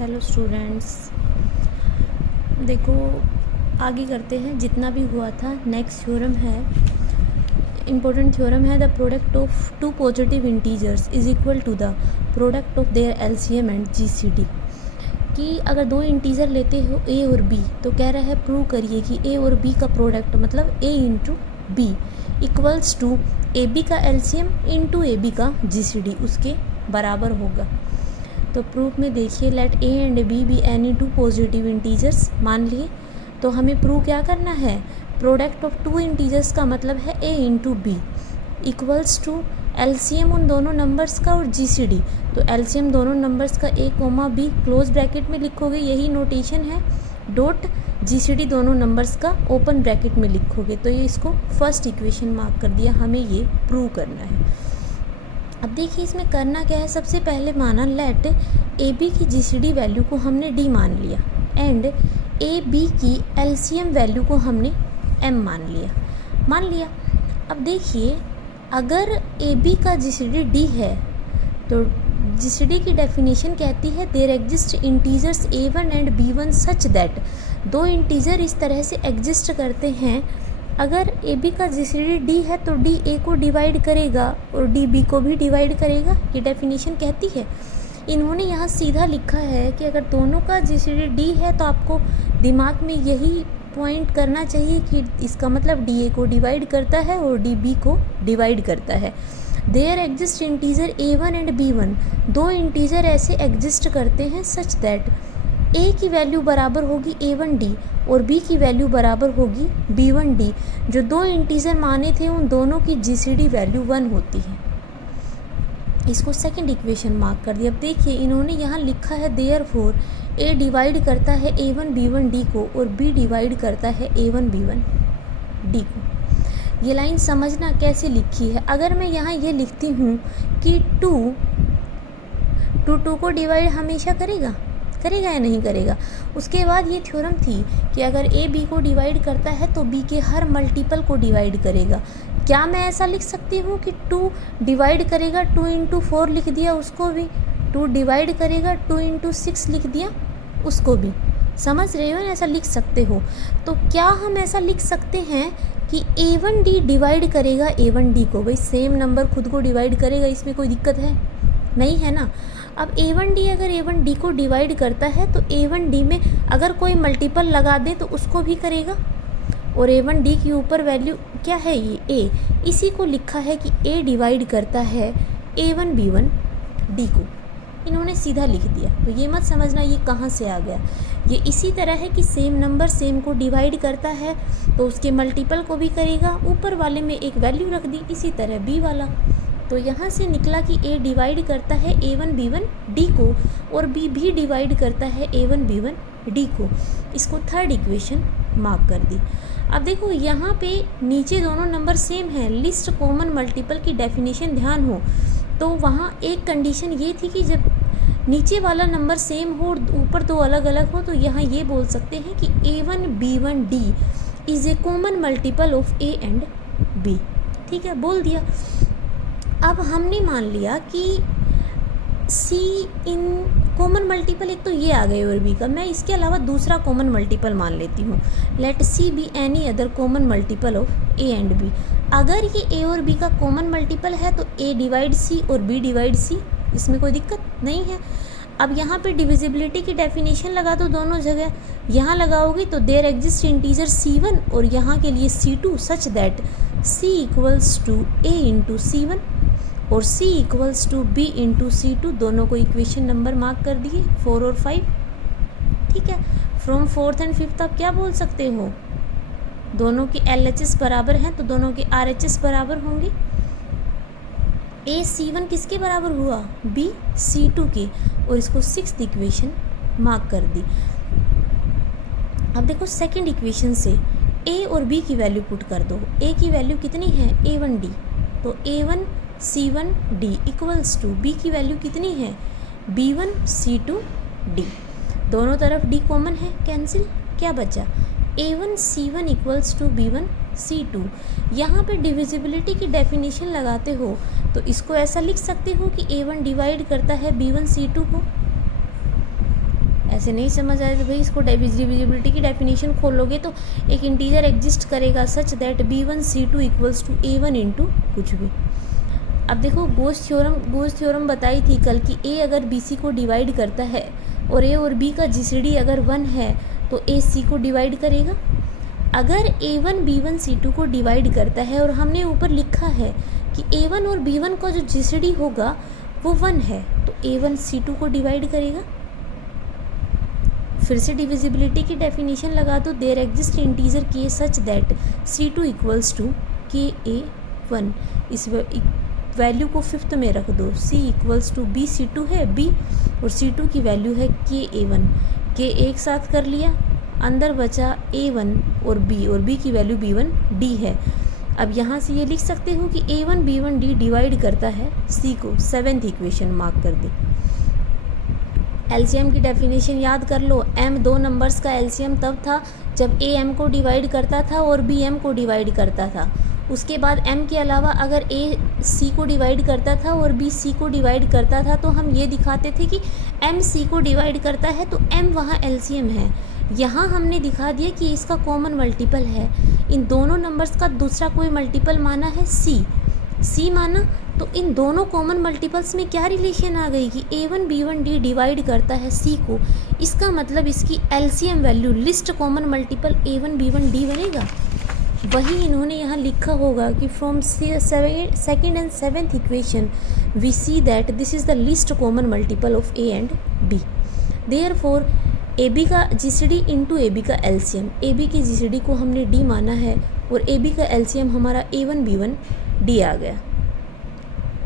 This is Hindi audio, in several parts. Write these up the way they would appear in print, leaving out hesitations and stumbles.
हेलो स्टूडेंट्स, देखो आगे करते हैं। जितना भी हुआ था नेक्स्ट थ्योरम है, इम्पोर्टेंट थ्योरम है। The product of two positive integers is equal to the product of their LCM and GCD. कि अगर दो इंटीजर लेते हो ए और बी, तो कह रहा है प्रूव करिए कि ए और बी का प्रोडक्ट मतलब A into B equals to A B का एलसीएम इंटू ए बी का जीसीडी उसके बराबर होगा। तो प्रूफ में देखिए, let A and B be any two positive integers मान लिए। तो हमें प्रूव क्या करना है, प्रोडक्ट ऑफ टू इंटीजर्स का मतलब है A into B equals to LCM उन दोनों नंबर्स का और जीसीडी। तो एलसीएम दोनों नंबर्स का ए कोमा बी क्लोज ब्रैकेट में लिखोगे, यही नोटेशन है। डॉट जीसीडी दोनों नंबर्स का ओपन ब्रैकेट में लिखोगे। तो ये इसको फर्स्ट इक्वेशन मार्क कर दिया, हमें ये प्रूव करना है। अब देखिए इसमें करना क्या है, सबसे पहले माना लेट ए बी की जीसीडी वैल्यू को हमने डी मान लिया एंड ए बी की एलसीएम वैल्यू को हमने एम मान लिया। अब देखिए अगर ए बी का जीसीडी डी है तो जीसीडी की डेफिनेशन कहती है there exist integers a1 and b1 such that, दो इंटीजर इस तरह से एग्जिस्ट करते हैं। अगर ए बी का जीसीडी डी है तो डी ए को डिवाइड करेगा और डी बी को भी डिवाइड करेगा, ये डेफिनेशन कहती है। इन्होंने यहाँ सीधा लिखा है कि अगर दोनों का जीसीडी डी है तो आपको दिमाग में यही पॉइंट करना चाहिए कि इसका मतलब डी ए को डिवाइड करता है और डी बी को डिवाइड करता है। There exist integer a1 and b1, दो इंटीजर ऐसे एग्जिस्ट करते हैं सच दैट ए की वैल्यू बराबर होगी a1d और b की वैल्यू बराबर होगी b1d। जो दो इंटीजर माने थे उन दोनों की जीसीडी वैल्यू 1 होती है। इसको सेकंड इक्वेशन मार्क कर दिया। अब देखिए इन्होंने यहाँ लिखा है देयरफॉर a डिवाइड करता है a1 b1d को और b डिवाइड करता है a1 b1d को। ये लाइन समझना कैसे लिखी है। अगर मैं यहाँ ये लिखती हूँ कि टू को डिवाइड हमेशा करेगा या नहीं करेगा। उसके बाद ये थ्योरम थी कि अगर ए बी को डिवाइड करता है तो बी के हर मल्टीपल को डिवाइड करेगा। क्या मैं ऐसा लिख सकती हूँ कि 2 डिवाइड करेगा 2 इंटू 4 लिख दिया उसको भी, 2 डिवाइड करेगा 2 इंटू 6 लिख दिया उसको भी। समझ रहे हो ना, ऐसा लिख सकते हो। तो क्या हम ऐसा लिख सकते हैं कि a1d डिवाइड करेगा a1d को? भाई सेम नंबर खुद को डिवाइड करेगा, इसमें कोई दिक्कत है नहीं है ना। अब a1d अगर a1d को डिवाइड करता है तो a1d में अगर कोई मल्टीपल लगा दे तो उसको भी करेगा। और a1d के ऊपर वैल्यू क्या है, ये a, इसी को लिखा है कि a डिवाइड करता है a1 b1d को। इन्होंने सीधा लिख दिया। तो ये मत समझना ये कहाँ से आ गया। ये इसी तरह है कि सेम नंबर सेम को डिवाइड करता है तो उसके मल्टीपल को भी करेगा, ऊपर वाले में एक वैल्यू रख दी, इसी तरह b वाला। तो यहाँ से निकला कि a डिवाइड करता है a1 b1d को और b भी डिवाइड करता है a1 b1d को। इसको थर्ड इक्वेशन मार्क कर दी। अब देखो यहाँ पे नीचे दोनों नंबर सेम हैं, लिस्ट कॉमन मल्टीपल की डेफिनेशन ध्यान हो तो वहाँ एक कंडीशन ये थी कि जब नीचे वाला नंबर सेम हो और ऊपर दो अलग अलग हो तो यहाँ ये बोल सकते हैं कि a1 b1d is a common multiple of a and b। ठीक है, बोल दिया। अब हमने मान लिया कि c इन कॉमन मल्टीपल, एक तो ये आ गए और b का, मैं इसके अलावा दूसरा कॉमन मल्टीपल मान लेती हूँ। Let c be any other common multiple of a and b। अगर ये a और b का कॉमन मल्टीपल है तो a डिवाइड c और b डिवाइड c, इसमें कोई दिक्कत नहीं है। अब यहाँ पे डिविजिबिलिटी की डेफिनेशन लगा दो दोनों जगह। यहाँ लगाओगी तो देयर एग्जिस्ट इंटीजर c1 और यहाँ के लिए c2 such that c equals to a into c1 और c equals to b into c2। दोनों को इक्वेशन नंबर मार्क कर दिए 4 और 5। ठीक है, फ्रॉम 4th एंड 5th आप क्या बोल सकते हो, दोनों के LHS बराबर हैं तो दोनों के RHS बराबर होंगे। a c1 किसके बराबर हुआ, b c2 के, और इसको 6th इक्वेशन मार्क कर दी। अब देखो सेकंड इक्वेशन से a और b की वैल्यू पुट कर दो। a की वैल्यू कितनी है a1d, तो a1 c1d equals to b की वैल्यू कितनी है b1 c2d। दोनों तरफ d कॉमन है, कैंसिल, क्या बचा a1 c1 equals to b1 c2। यहाँ पे डिविजिबिलिटी की डेफिनेशन लगाते हो तो इसको ऐसा लिख सकते हो कि a1 डिवाइड करता है b1 c2 को। ऐसे नहीं समझ आए तो भाई इसको डिविजिबिलिटी की डेफिनेशन खोलोगे तो एक इंटीजर एग्जिस्ट करेगा such that B1 C2 equals to A1 into कुछ भी। अब देखो गोस थ्योरम बताई थी कल कि A अगर BC को डिवाइड करता है और A और B का GCD अगर 1 है तो A C को डिवाइड करेगा। अगर A1 B1 C2 को डिवाइड करता है और हमने ऊपर लिखा है कि A1 और B1 का जो GCD होगा वो 1 है तो A1 C2 को डिवाइड करेगा। फिर से डिविजिबिलिटी की डेफिनेशन लगा दो, there exist integer K such that C2 equals to KA1। इस वैल्यू को फिफ्थ में रख दो। C equals to B C2 है B और C2 की वैल्यू है KA1। K एक साथ कर लिया, अंदर बचा A1 और B की वैल्यू B1 D है। अब यहाँ से ये लिख सकते हो कि A1 B1 D डिवाइड करता है C को। 7th इक्वेशन मार्क कर दी। एलसीएम की डेफिनेशन याद कर लो। M दो नंबर्स का एलसीएम तब था जब A M को डिवाइड करता था और B M को डिवाइड करता था। उसके बाद M के अलावा अगर A C को डिवाइड करता था और B C को डिवाइड करता था तो हम ये दिखाते थे कि M C को डिवाइड करता है तो M वहाँ एलसीएम है। यहाँ हमने दिखा दिया कि इसका कॉमन मल्टीपल है। इन दोनों नंबर्स का दूसरा कोई मल्टीपल माना है C माना तो इन दोनों कॉमन मल्टीपल्स में क्या रिलेशन आ गई कि A1 B1 D डिवाइड करता है C को। इसका मतलब इसकी LCM value list common multiple A1 B1 D बनेगा। वही इन्होंने यहाँ लिखा होगा कि from second and 7th equation we see that this is the least common multiple of A and B। Therefore AB का GCD इंटू AB का एलसीएम, AB की GCD को हमने D माना है और AB का एलसीएम हमारा A1 B1 D आ गया।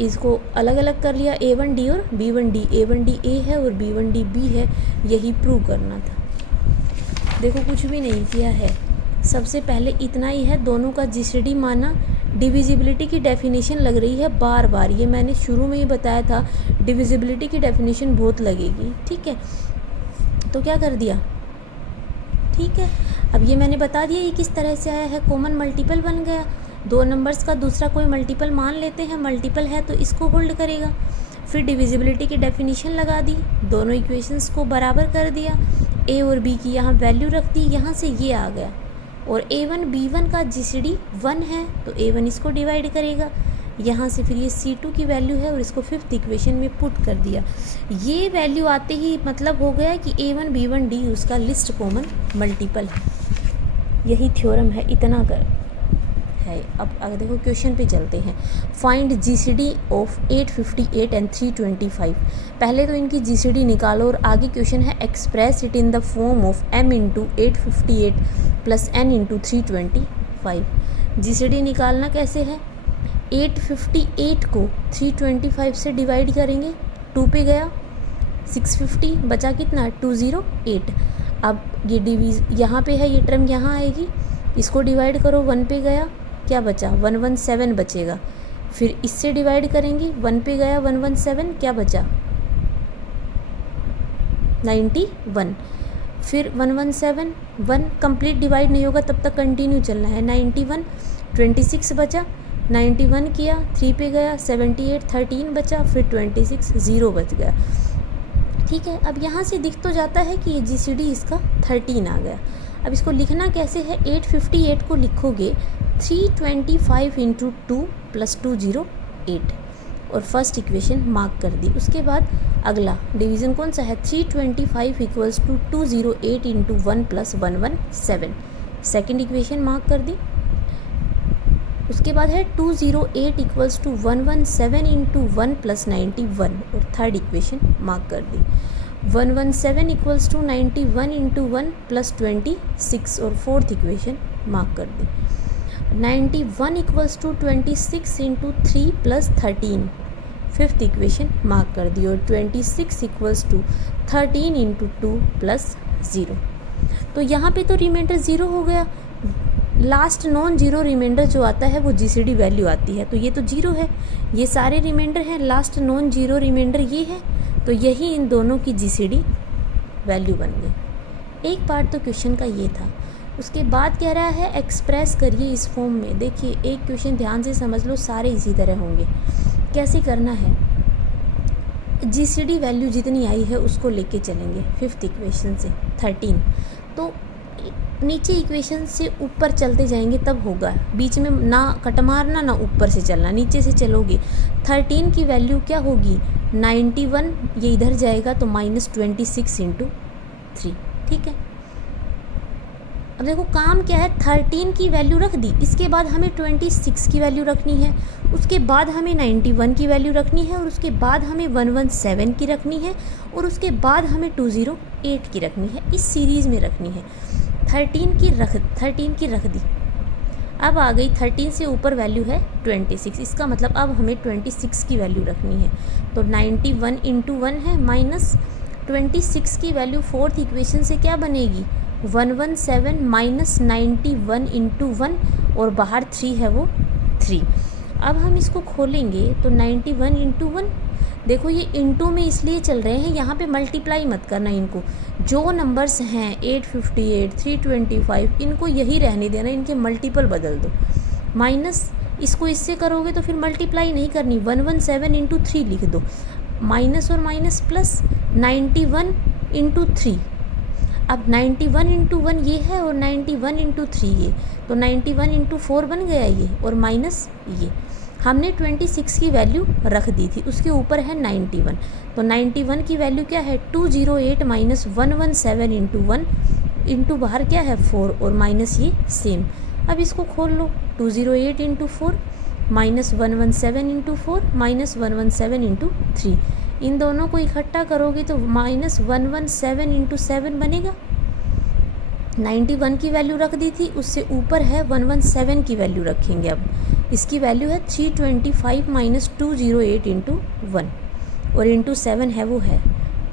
इसको अलग अलग कर लिया A1 D और B1 D। A1 D A है और B1 D B है, यही प्रूव करना था। देखो कुछ भी नहीं किया है, सबसे पहले इतना ही है, दोनों का GCD माना। डिविजिबिलिटी की डेफिनेशन लग रही है बार बार, ये मैंने शुरू में ही बताया था डिविजिबिलिटी की डेफिनेशन बहुत लगेगी, ठीक है। तो क्या कर दिया, ठीक है। अब ये मैंने बता दिया ये किस तरह से आया है, कॉमन मल्टीपल बन गया। दो नंबर्स का दूसरा कोई मल्टीपल मान लेते हैं, मल्टीपल है तो इसको होल्ड करेगा। फिर डिविजिबिलिटी की डेफिनेशन लगा दी, दोनों इक्वेशंस को बराबर कर दिया, A और B की यहाँ वैल्यू रख दी, यहाँ से ये आ गया। और A1 B1 का GCD 1 है तो A1 इसको डिवाइड करेगा। यहाँ से फिर ये C2 की वैल्यू है और इसको 5th इक्वेशन में पुट कर दिया। ये वैल्यू आते ही मतलब हो गया कि A1 B1 D उसका लिस्ट कॉमन मल्टीपल है। यही थ्योरम है, इतना कर है। अब अगर देखो क्वेश्चन पे चलते हैं। Find GCD of 858 and 325। पहले तो इनकी GCD निकालो और आगे क्वेश्चन है express it in the form of M into 858 plus N into 325। GCD निकालना कैसे है, 858 को 325 से डिवाइड करेंगे, 2 पे गया 650 बचा कितना 208। अब ये यहाँ पे है, ये टर्म यहाँ आएगी, इसको डिवाइड करो, 1 पे गया क्या बचा 117 बचेगा। फिर इससे डिवाइड करेंगे, 1 पे गया 117 क्या बचा 91। फिर 117 1 कंप्लीट डिवाइड नहीं होगा तब तक कंटिन्यू चलना है। 91 26 बचा, 91 किया 3 पे गया 78 13 बचा, फिर 26 0 बच गया, ठीक है। अब यहाँ से दिख तो जाता है कि ये GCD इसका 13 आ गया। अब इसको लिखना कैसे है, 858 को लिखोगे 325 इंटू 2 प्लस 208 और फर्स्ट इक्वेशन मार्क कर दी। उसके बाद अगला डिवीज़न कौन सा है, 325 equals to 208 into 1 plus 117, second equation mark कर दी। उसके बाद है 208 इक्वल्स टू 117 इंटू 1 प्लस 91 और थर्ड इक्वेशन मार्क कर दी। 117 इक्वल्स टू 91 इंटू 1 प्लस 26 और फोर्थ इक्वेशन मार्क कर दी। 91 equals to 26 into 3 plus 13, fifth equation mark कर दी। और 26 इक्वल्स टू 13 इंटू 2 प्लस 0। तो यहाँ पे तो रिमाइंडर 0 हो गया, लास्ट नॉन जीरो रिमाइंडर जो आता है वो GCD वैल्यू आती है। तो ये तो 0 है, ये सारे रिमाइंडर हैं, लास्ट नॉन जीरो रिमाइंडर ये है, तो यही इन दोनों की GCD वैल्यू बन गई। एक पार्ट तो क्वेश्चन का ये था। उसके बाद कह रहा है एक्सप्रेस करिए इस फॉर्म में। देखिए एक क्वेश्चन ध्यान से समझ लो, सारे इसी तरह होंगे। कैसे करना है, जीसीडी वैल्यू जितनी आई है उसको लेके चलेंगे फिफ्थ इक्वेशन से 13। तो नीचे इक्वेशन से ऊपर चलते जाएंगे तब होगा, बीच में ना कट मारना ना ऊपर से चलना, नीचे से चलोगे। 13 की वैल्यू क्या होगी 91, ये इधर जाएगा तो -26 इंटू 3, ठीक है। अब देखो काम क्या है, 13 की वैल्यू रख दी, इसके बाद हमें 26 की वैल्यू रखनी है, उसके बाद हमें 91 की वैल्यू रखनी है, और उसके बाद हमें 117 की रखनी है, और उसके बाद हमें 208 की रखनी है, इस सीरीज़ में रखनी है। 13 की रख दी। अब आ गई 13 से ऊपर वैल्यू है 26, इसका मतलब अब हमें 26 की वैल्यू रखनी है। तो 91 इंटू 1 है, माइनस 26 की वैल्यू फोर्थ इक्वेशन से क्या बनेगी 117 माइनस 91 इंटू 1, और बाहर 3 है वो 3। अब हम इसको खोलेंगे तो 91 इंटू 1, देखो ये इंटू में इसलिए चल रहे हैं, यहाँ पे मल्टीप्लाई मत करना इनको, जो नंबर्स हैं 858 325 इनको यही रहने देना, इनके मल्टीपल बदल दो। माइनस इसको इससे करोगे तो फिर मल्टीप्लाई नहीं करनी, 117 इंटू 3 लिख दो, माइनस और माइनस प्लस 91 इंटू 3। अब 91 इंटू 1 ये है और 91 इंटू 3 ये, तो 91 इंटू 4 बन गया ये, और माइनस ये हमने 26 की वैल्यू रख दी थी, उसके ऊपर है 91, तो 91 की वैल्यू क्या है 208 माइनस 117 इंटू 1 इंटू बाहर क्या है 4, और माइनस ये सेम। अब इसको खोल लो, 208 into 4 minus 117 into 4 minus 117 into 3, इन दोनों को इकट्ठा करोगे तो माइनस 117 इंटू 7 बनेगा। 91 की वैल्यू रख दी थी, उससे ऊपर है 117 की वैल्यू रखेंगे। अब इसकी वैल्यू है 325 माइनस 208 इंटू 1, और इंटू 7 है वो है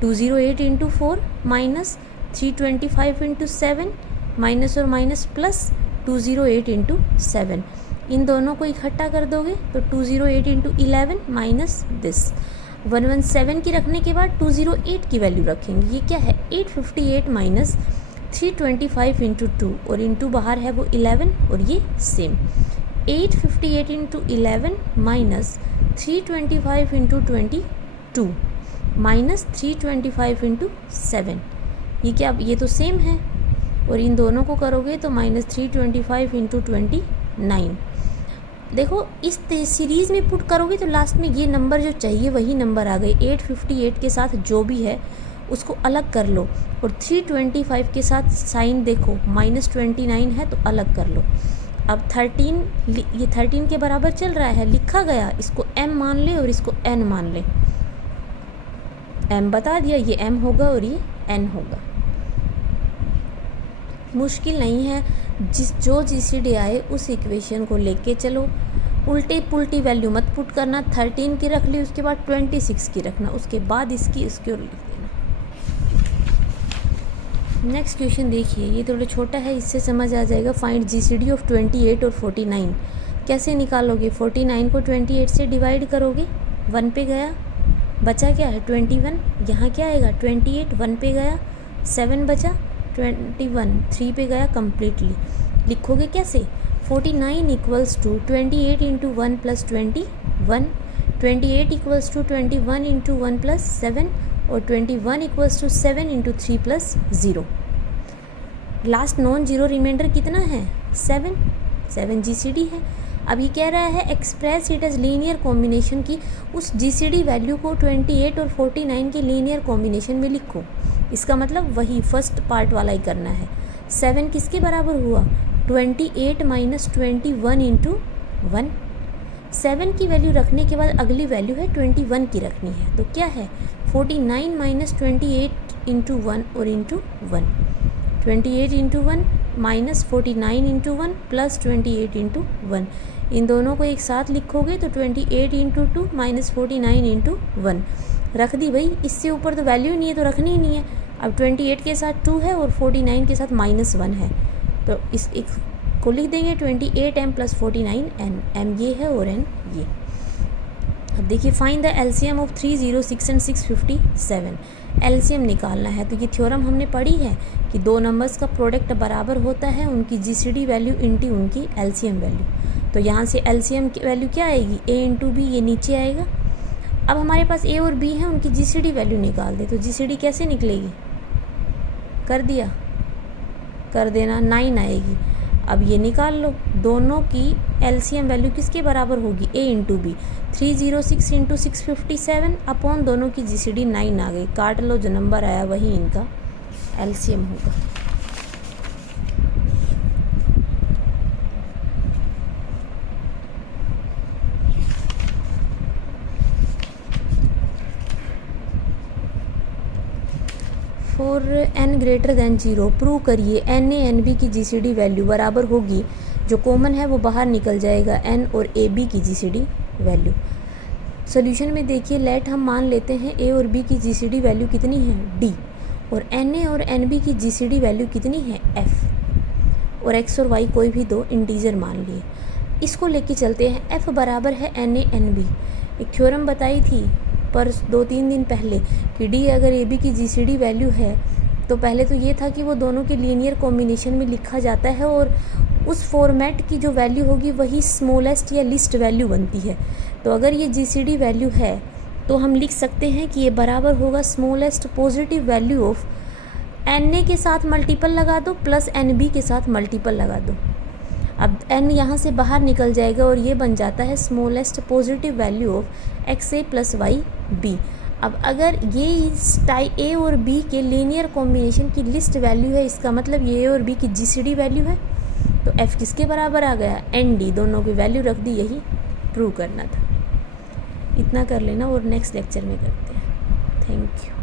208 इंटू 4 माइनस 325 इंटू 7 माइनस और माइनस प्लस 208 इंटू 7, इन दोनों को इकट्ठा कर दोगे तो 208 इंटू 11 माइनस दिस। 117 की रखने के बाद 208 की वैल्यू रखेंगे, ये क्या है 858 माइनस 325 इंटू 2, और इंटू बाहर है वो 11, और ये same 858 into 11 minus 325 into 22 minus 325 into 7, ये क्या, ये तो सेम है, और इन दोनों को करोगे तो माइनस 325 इंटू 29। देखो इस सीरीज़ में पुट करोगे तो लास्ट में ये नंबर जो चाहिए वही नंबर आ गए। 858 के साथ जो भी है उसको अलग कर लो, और 325 के साथ साइन देखो -29 है तो अलग कर लो। अब 13, ये 13 के बराबर चल रहा है, लिखा गया, इसको m मान ले और इसको n मान ले, m बता दिया, ये m होगा और ये n होगा। मुश्किल नहीं है, जो जीसीडी आए उस इक्वेशन को लेके चलो, उल्टे पुल्टी वैल्यू मत पुट करना। 13 की रख ली, उसके बाद 26 की रखना, उसके बाद इसकी और लिख देना। नेक्स्ट क्वेश्चन देखिए, ये थोड़ा छोटा है, इससे समझ आ जाएगा। फाइंड जीसीडी ऑफ 28 और 49। कैसे निकालोगे, 49 को 28 से डिवाइड करोगे, 1 पे गया, बचा क्या है 21, यहाँ क्या आएगा 28, 1 पे गया, 7 बचा, 21 3 पे गया कम्प्लीटली। लिखोगे कैसे, 49 equals to 28 into 1 plus 21, 28 equals to 21 into 1 plus 7, और 21 equals to 7 into 3 plus 0। Last non zero remainder कितना है 7 जीसीडी है। अब ये कह रहा है express it as linear combination की, उस जीसीडी वैल्यू को 28 और 49 के लीनियर कॉम्बिनेशन में लिखो। इसका मतलब वही फर्स्ट पार्ट वाला ही करना है। 7 किसके बराबर हुआ 28 माइनस 21 इंटू 1। 7 की वैल्यू रखने के बाद अगली वैल्यू है 21 की रखनी है, तो क्या है 49 माइनस 28 इंटू 1 और into 1, 28 into 1 minus 49 into 1 plus 28 into 1, इन दोनों को एक साथ लिखोगे तो 28 इंटू 2 माइनस 49 इंटू 1 रख दी भाई। इससे ऊपर तो वैल्यू नहीं है तो रखनी ही नहीं है। अब 28 के साथ 2 है और 49 के साथ -1 है, तो इस एक को लिख देंगे 28m प्लस 49n, m ये है और n ये। अब देखिए find the LCM of 306 and 657। LCM निकालना है, तो ये थ्योरम हमने पढ़ी है कि दो नंबर्स का प्रोडक्ट बराबर होता है उनकी जीसीडी वैल्यू इंटू उनकी एलसीएम वैल्यू। तो यहाँ से एलसीएम की वैल्यू क्या आएगी a इंटू बी, ये नीचे आएगा, अब हमारे पास ए और बी है, उनकी जीसीडी वैल्यू निकाल दे। तो जीसीडी कैसे निकलेगी? कर दिया, कर देना, 9 आएगी। अब ये निकाल लो, दोनों की एलसीएम वैल्यू किसके बराबर होगी? ए इंटू बी। 306 इंटू 657 अपॉन दोनों की जीसीडी 9 आ गई। काट लो, जो नंबर आया वही इनका एलसीएम होगा। For n greater than 0 prove करिए एन ए एन बी की जीसीडी वैल्यू बराबर होगी, जो कॉमन है वो बाहर निकल जाएगा, n और ए बी की जीसीडी वैल्यू। सॉल्यूशन में देखिए, लेट हम मान लेते हैं ए और बी की जीसीडी वैल्यू कितनी है? d, और एन ए और एन बी की जीसीडी वैल्यू कितनी है? f, और x और y कोई भी दो इंटीजर मान लिए। इसको लेके चलते हैं, f बराबर है एन ए एन बी। एक थ्योरम बताई थी पर 2-3 दिन पहले कि डी अगर ए बी की जीसीडी वैल्यू है तो पहले तो ये था कि वो दोनों के लीनियर कॉम्बिनेशन में लिखा जाता है और उस फॉर्मेट की जो वैल्यू होगी वही स्मॉलेस्ट या लिस्ट वैल्यू बनती है। तो अगर ये जीसीडी वैल्यू है तो हम लिख सकते हैं कि ये बराबर होगा smallest positive value of n a के साथ मल्टीपल लगा दो प्लस एन बी के साथ मल्टीपल लगा दो। अब n यहाँ से बाहर निकल जाएगा और ये बन जाता है smallest positive value of x a plus y b. अब अगर ये इस ए और बी के लीनियर कॉम्बिनेशन की लिस्ट वैल्यू है, इसका मतलब ये ए और बी की जीसीडी वैल्यू है, तो f किसके बराबर आ गया? एन डी, दोनों की वैल्यू रख दी, यही प्रूव करना था। इतना कर लेना और नेक्स्ट लेक्चर में करते हैं। Thank you.